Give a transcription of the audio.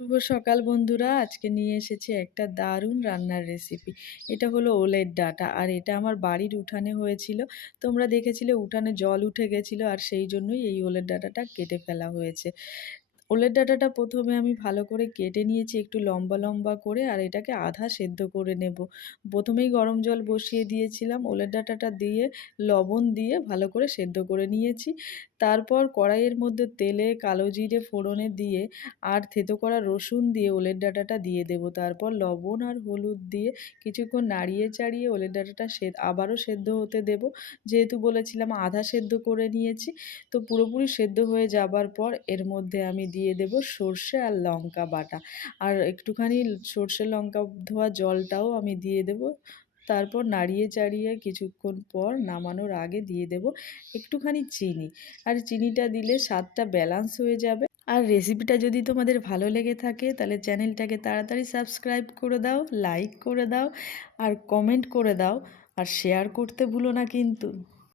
শুভ সকাল বন্ধুরা, আজকে নিয়ে এসেছি একটা দারুণ রান্নার রেসিপি। এটা হলো ওলের ডাঁটা, আর এটা আমার বাড়ির উঠানে হয়েছিল। তোমরা দেখেছিলে উঠানে জল উঠে গেছিলো, আর সেই জন্যই এই ওলের ডাঁটাটা কেটে ফেলা হয়েছে। ওলের ডাঁটাটা প্রথমে আমি ভালো করে কেটে নিয়েছি একটু লম্বা লম্বা করে, আর এটাকে আধা সেদ্ধ করে নেব। প্রথমেই গরম জল বসিয়ে দিয়েছিলাম, ওলের ডাঁটাটা দিয়ে লবণ দিয়ে ভালো করে সেদ্ধ করে নিয়েছি। তারপর কড়াইয়ের মধ্যে তেলে কালো জিরে ফোড়নে দিয়ে আর থেতো করা রসুন দিয়ে ওলের ডাঁটাটা দিয়ে দেবো। তারপর লবণ আর হলুদ দিয়ে কিছুক্ষণ নাড়িয়ে চাড়িয়ে ওলের ডাঁটাটা আবারও সেদ্ধ হতে দেব। যেহেতু বলেছিলাম আধা সেদ্ধ করে নিয়েছি, তো পুরোপুরি সেদ্ধ হয়ে যাবার পর এর মধ্যে আমি দিয়ে দেব সর্ষে আর লঙ্কা বাটা, আর একটুখানি সর্ষে লঙ্কা ধোয়া জলটাও আমি দিয়ে দেব। তারপর নাড়িয়ে চাড়িয়ে কিছুক্ষণ পর নামানোর আগে দিয়ে দেব একটুখানি চিনি, আর চিনিটা দিলে স্বাদটা ব্যালেন্স হয়ে যাবে। আর রেসিপিটা যদি তোমাদের ভালো লেগে থাকে তাহলে চ্যানেলটাকে তাড়াতাড়ি সাবস্ক্রাইব করে দাও, লাইক করে দাও, আর কমেন্ট করে দাও, আর শেয়ার করতে ভুলো না কিন্তু।